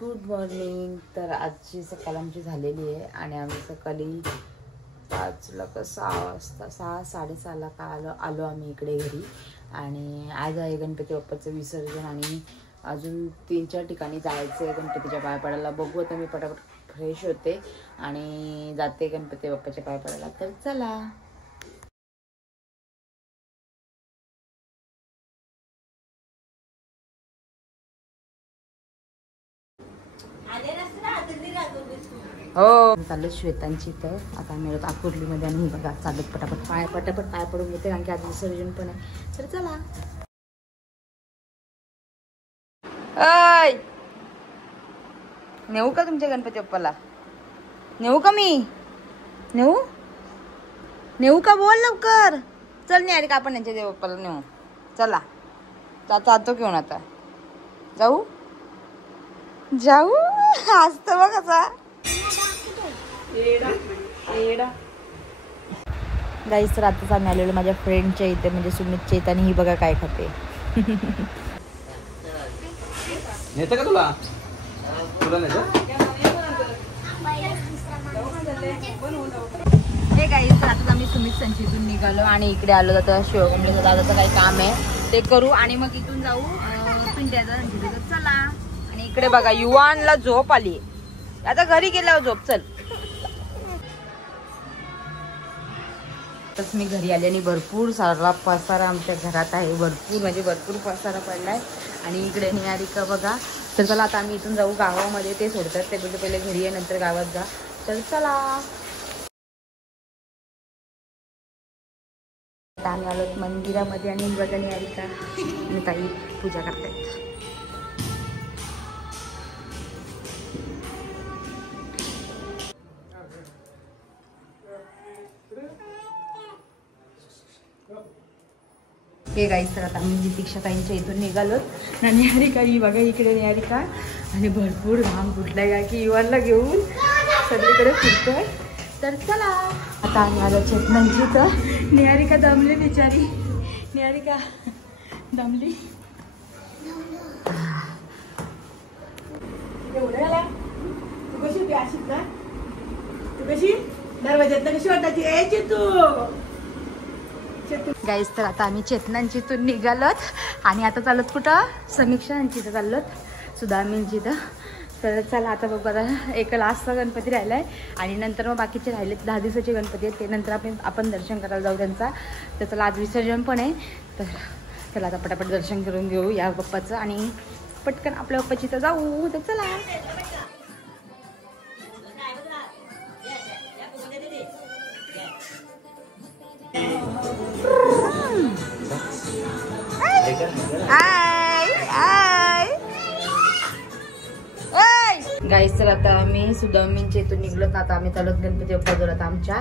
Good morning. तर आजची सकाळ आमची झालेली आहे आणि आम्ही सकाळी 6:30 का आलो आम्ही इकडे घरी. आणि आज आहे गणपती बाप्पाचं विसर्जन आणि अजून 3-4 ठिकाणी जायचं आहे गणपतीच्या पाय पडायला. बघू आता मी पटापट फ्रेश होते आणि जाते गणपती बाप्पाच्या पाय पडायला. तर चला. हो चालत श्वेतांची. तर आता आम्ही आकुर्लीमध्ये आणि बघा चालत पटापट पाय पडून घेते कारण की आज विसर्जन पण आहे. तर चला. नेऊ का तुमच्या गणपती बाप्पाला? नेऊ का मी? नेऊ का? बोल लवकर. चल नाही अरे का आपण यांच्या देव बाप्पाला नेऊ. चला जातो घेऊन. आता जाऊ हसत बघ कसा. गाईस तर आताच आम्ही आलेलो माझ्या फ्रेंडच्या इथे म्हणजे सुमितच्या इथे आणि ही बघा काय खाते. नेतं का तुला हे गाईस तर आता आम्ही सुमित संचीतून निघालो आणि इकडे आलो. आता शिवगंगेचं दादाचं काही काम आहे ते करू आणि मग इथून जाऊ पिंट्याचा संचीत. चला. आणि इकडे बघा युवानला झोप आली. आता घरी गेल्यावर झोप. चल. मी घरी आले आणि भरपूर सारा पसारा आमच्या घरात आहे. भरपूर पसारा पडलाय. आणि इकडे निहारिका बघा. तर चला आता आम्ही इथून जाऊ गावामध्ये. ते सोडतात ते बोलते पहिले घरी आहे नंतर गावात जा. तर चला. आता आम्ही आलो मंदिरामध्ये आणि बघा निहारिका आणि ताई पूजा करतायत. हे गाईस तर आता आम्ही दीक्षा ताईंच्या इथून निघालो. आणि निहारिका ही बघा इकडे निहारिका आणि भरपूर घाम फुटलाय का की युवानला घेऊन सगळीकडे फिरतोय. तर चला. आता आम्ही आलो चेतनांची. तर निहारिका दमली बिचारी. निहारिका दमली. तू कशी होती अशीच ना? तू कशी दरवाज्यात कशी वाटायची? यायची तू. गाईस तर आता आम्ही चेतनांची इथून निघालोत आणि आता चालत कुठं समीक्षांची इथं चाललोत सुधामींची इथं. तर चला आता बघू. आता एक लास्टचा गणपती राहिलाय आणि नंतर मग बाकीचे राहिलेत 10 दिवसाचे गणपती आहेत. ते नंतर आपण दर्शन करायला जाऊ त्यांचा. तर चला आज विसर्जन पण आहे. तर चला आता पटापट दर्शन करून घेऊ या बाप्पाचं आणि पटकन आपल्या बाप्पाची इथं जाऊ. तर चला. गाईस तर आता आम्ही सुदामींच्या इथून निघलो. आता आम्ही चालत गणपती बाप्पा जोरात आमच्या.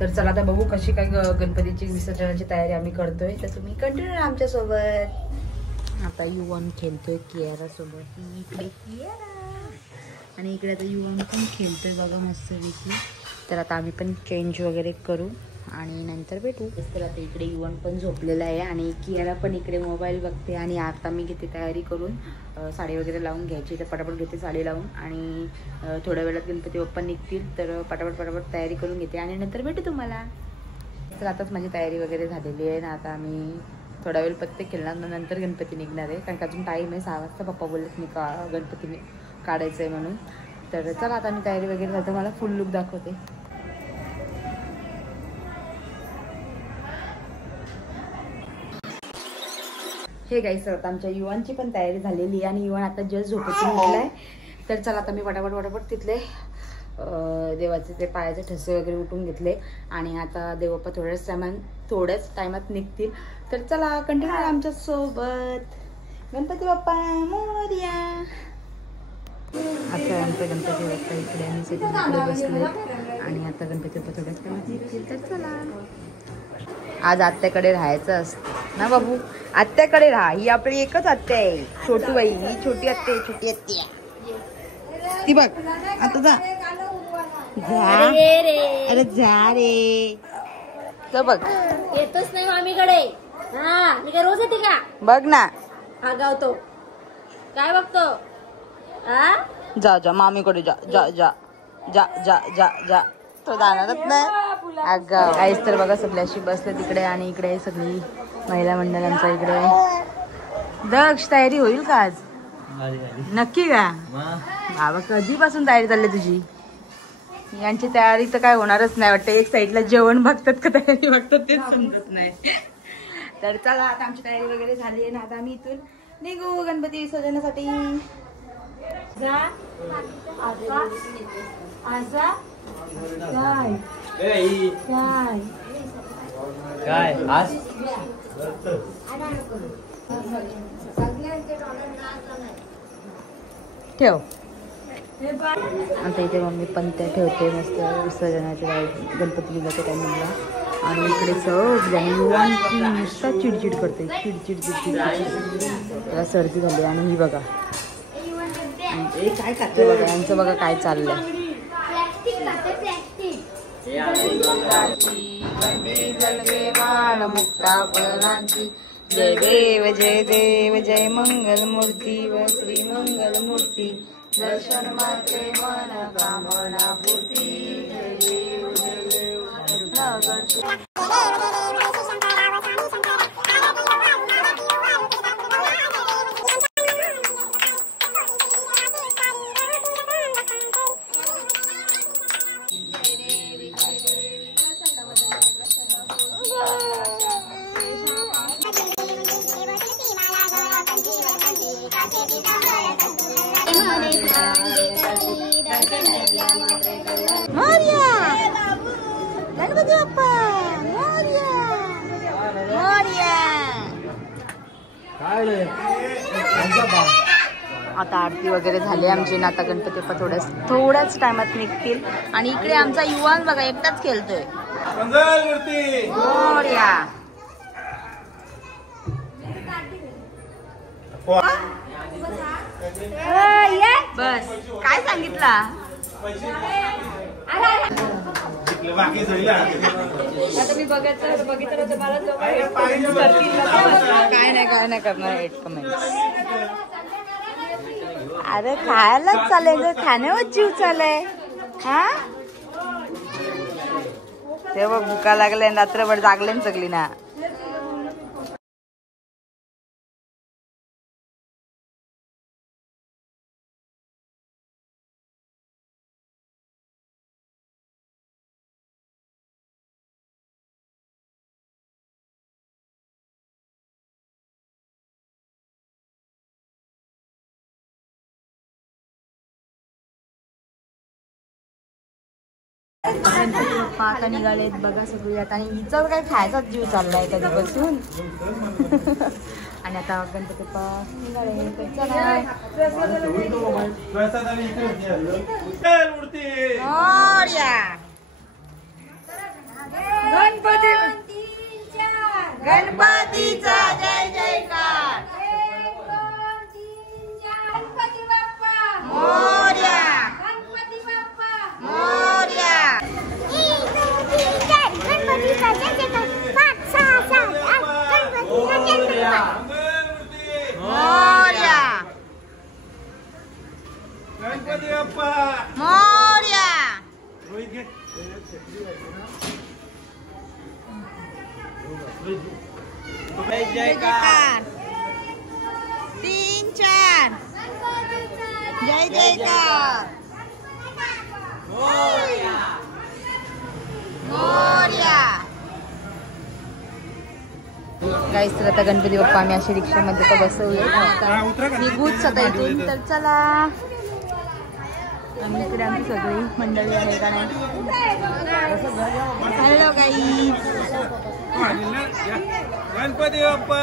तर चला आता बघू कशी काय गणपतीची विसर्जनाची तयारी आम्ही करतोय. तर तुम्ही कंटिन्यू आमच्या सोबत. आता युवन खेळतोय कियारा सोबत. इकडे कियारा आणि इकडे आता युवन पण खेळतोय बघा मस्तपैकी. तर आता आम्ही पण चेंज वगैरे करू आणि नंतर भेटू. तर आता इकडे युवन पण झोपलेला आहे आणि कियारा पण इकडे मोबाईल बघते. आणि आता मी घेते तयारी करून साडी वगैरे लावून घ्यायची. तर पटापट घेते साडी लावून आणि थोड्या वेळात गणपती बाप्पा निघतील तर पटापट तयारी करून घेते आणि नंतर भेटू तुम्हाला. तर आताच माझी तयारी वगैरे झालेली आहे ना. आता आम्ही थोडा वेळ पत्ते खेळणार नंतर गणपती निघणार आहे कारण का अजून टाईम आहे. 6 वाजता पप्पा बोललेत मी गणपती काढायचं आहे म्हणून. तर चला आता मी तयारी वगैरे झाली मला फुल लुक दाखवते. हे गाईस तर आता आमच्या युवांची पण तयारी झालेली आहे आणि युवान आता जस्ट झोपेतून उठलाय. तर चला आता मी पटापट तिथले देवाचे ते पायाचे ठसे वगैरे उठून घेतले आणि आता देवप्पा थोड्याच टायमात निघतील. तर चला कंटिन्यू आमच्या सोबत. गणपती बाप्पा मोरया. आता आमचा गणपती बाप्पा इकडे आम्ही सगळे बसले आणि आता गणपती बाप्पा थोड्याच टायमात निघतील. तर चला. आज आत्याकडे राहायचं असतं ना बाबू. आत्याकडे राहा. ही आपली एकच आत्या आहे छोटू बाई. ही छोटी आत्या आहे. छोटी आत्या ती बघ. आता जा. अरे जा रे. तर बघ येतोच नाही मामीकडे. हा मी काय रोज येते का? बघ ना. हा गावतो काय बघतो. हा जा जा मामीकडे जा जा जा जा जा जा जा तो जाणारच नाही अगं काहीच तर बघा सगळ्याशी बसले तिकडे आणि इकडे सगळी महिला मंडळांचा इकडे दक्ष तयारी होईल का आज नक्की का बाबा कधीपासून तयारी चालली तुझी यांची तयारी तर काय होणारच नाही वाटतं एक साईडला जेवण बघतात का तयारी बघतात तेच समजत नाही तर चला आता आमची तयारी वगैरे झाली आहे ना आता आम्ही इथून निघू गणपती विसर्जनासाठी काय आज ठेव आता इथे मम्मी पंत्या ठेवते मस्त विसर्जनाच्या गणपती लिंगाच्या टायमिंगला आणि इकडे सगळ्या युवांची नुसता चिडचिड करते चिडचिड चिडचिड त्याला सर्दी झाली आणि ही बघा काय खाते बघा यांचं बघा काय चाललंय जय देव जय मंगल मूर्ती व श्री मंगल मूर्ती दर्शन मात्रे मन कामना पूर्ती जय देव गणपती बाप्पा मोरया मोरया आता आरती वगैरे झाली आमची ना आता गणपती बाप्पा थोड्याच टायमात निघतील आणि इकडे आमचा युवान बघा एकटाच खेळतोय मोरया बस काय सांगितला आता मी बघितलं काय नाही करणार 8 कमेंट्स अरे खायलाच चालेल खाण्यावर जीव चालय हा तेव्हा भुका लागले रात्रभर जागले सगळी ना गणपती बाप्पा आता निघालेत बघा सगळी आता आणि हिचा काय खायचाच जीव चाललाय कधीपासून आणि आता गणपती बाप्पा निघाले गणपतीचा जय जयकार मोरया मोरया गणपती बाप्पा मोरया जय जयकार 3 4 जय जयकार मोरया मोरया गाईस तर आता गणपती बाप्पा आम्ही अशी रिक्षामध्ये तर बसवले आता निघूच आता इथून तर चला आम्ही इकडे आमची सगळी मंडळी आहे का नाही हॅलो गाईस गणपती बाप्पा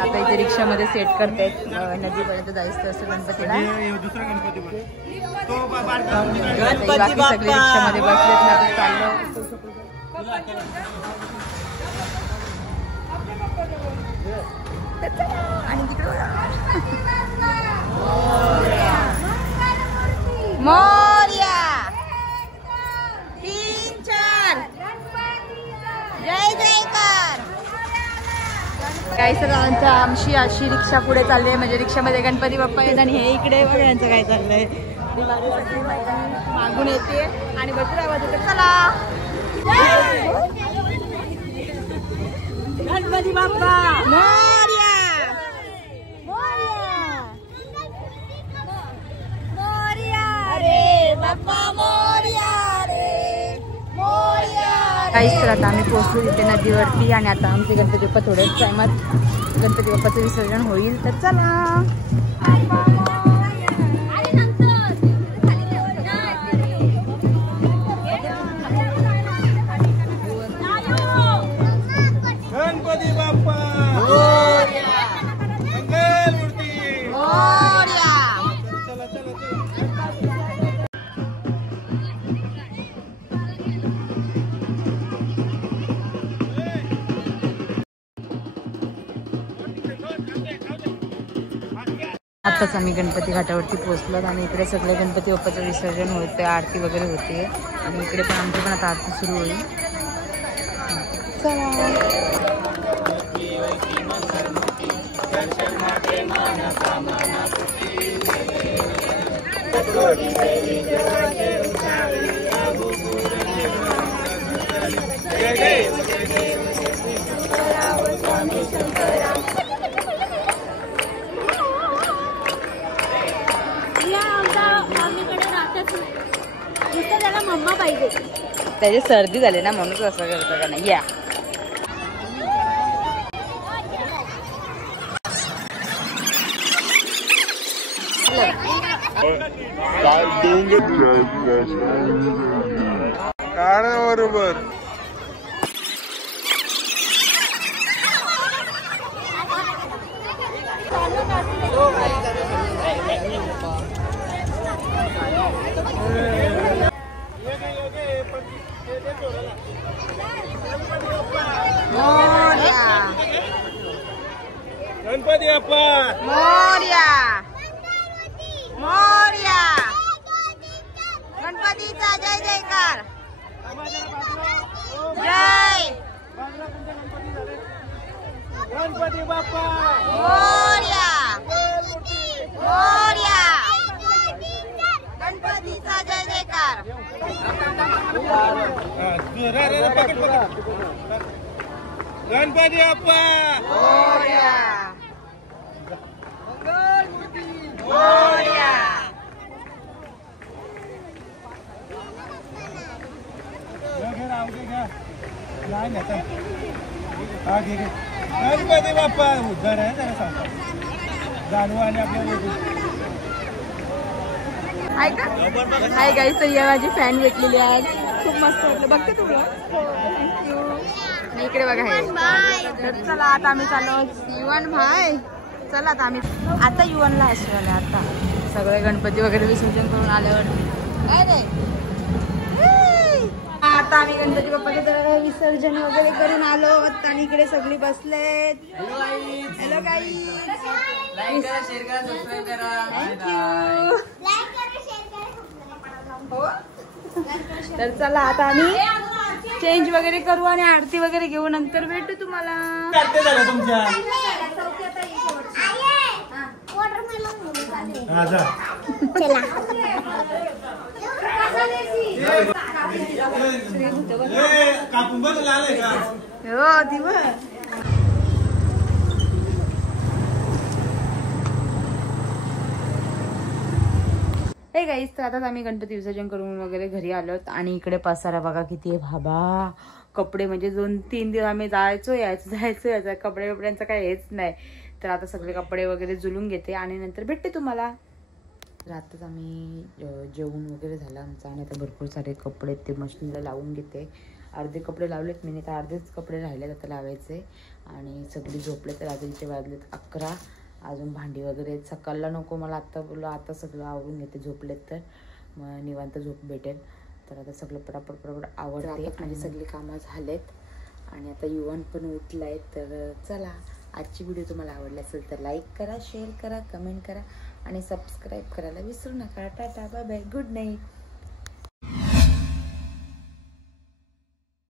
आता इथे रिक्षामध्ये सेट करतायत नदीपर्यंत जायचं असं गणपतीला दुसरा गणपती बाकी सगळे रिक्षामध्ये बसलेत ना आता चाललो आणि तिकडे मोरया 3 4 जय जयकार काही सगळ्यांच्या आमची अशी रिक्षा पुढे चालली आहे म्हणजे रिक्षामध्ये गणपती बाप्पा येत आणि हे इकडे बघ यांचं काय चाललंय दिवाळीसाठी मागून येते आणि भरपूर आवाज येते. चला गणपती बाप्पा मोरया. काहीच तर आता आम्ही पोहोचलो तिथे नदीवरती आणि आता आमचे गणपती बाप्पा थोड्याच टायमात गणपती बाप्पाचं विसर्जन होईल. तर चला गणपती बाप्पा आत्ताच आम्ही गणपती घाटावरती पोहोचलो आणि इकडे सगळे गणपती बाप्पाचं विसर्जन होते, आरती वगैरे होते आणि इकडे पण आमची पण आता आरती सुरू होईल. त्याला मम्मा पाहिजे. त्याची सर्दी झाली ना म्हणून असं करतं का नाही. या बरोबर. गणपती बाप्पा मोरया. मोरया. गणपतीचा जय जयकार. जय गणपती बाप्पा मोरया. मोरया. गणपतीचा जय जयकार. गणपती बाप्पा मोरया. मोरया. गणपती बाप्पा उद्धार आहे जरा सांगा जाणवा आणि आपल्याला हाय गाईस, तर या माझी फॅन भेटलेली आज. खूप मस्त वाटलं. बघते तुला. थँक्यू. इकडे बघा हे. तर चला आता आम्ही चाललो युवन भाई. चला आता युवनला हसू आलं. आता सगळे गणपती वगैरे विसर्जन करून आल्यावर काय नाही. आता आम्ही गणपती बाप्पाचं विसर्जन वगैरे करून आलो आणि इकडे सगळी बसलेत. हॅलो गाईस. लाईक करा, शेअर करा, सबस्क्राईब करा. थँक्यू. हो. तर चला आता आम्ही चेंज वगैरे करू आणि आरती वगैरे घेऊ. नंतर भेटू तुम्हाला. करते झालं तुमच्या कापून बघ आलंय का. हो दिवस. हे गाईस, तर आता आम्ही गणपती विसर्जन करून वगैरे घरी आलोत आणि इकडे पसारा बघा किती आहे. बाबा कपडे म्हणजे 2-3 दिवस आम्ही जायचो कपडे बिपड्यांचं काही हेच नाही. तर आता सगळे कपडे वगैरे जुलून घेते आणि नंतर भेटते तुम्हाला. तर आताच आम्ही जेवण वगैरे झालं आमचं आणि आता भरपूर सारे कपडे ते मशीनला लावून घेते. अर्धे कपडे लावलेत मी, तर अर्धेच कपडे राहिलेत आता लावायचे. आणि सगळी झोपले. तर रात्रीचे वाजलेत 11. अजून भांडी वगैरे सकाळला नको मला. आत्ता बोललो आता सगळं आवरून घेते. झोपलेत तर मग निवांत झोप भेटेल. तर आता सगळं पटापट आवडते आणि सगळी कामं झालेत आणि आता युवन पण उठलाय. तर चला, आजची व्हिडिओ तुम्हाला आवडली असेल तर लाईक करा, शेअर करा, कमेंट करा आणि सबस्क्राईब करायला विसरू नका. टाटा, बाय बाय, गुड नाईट.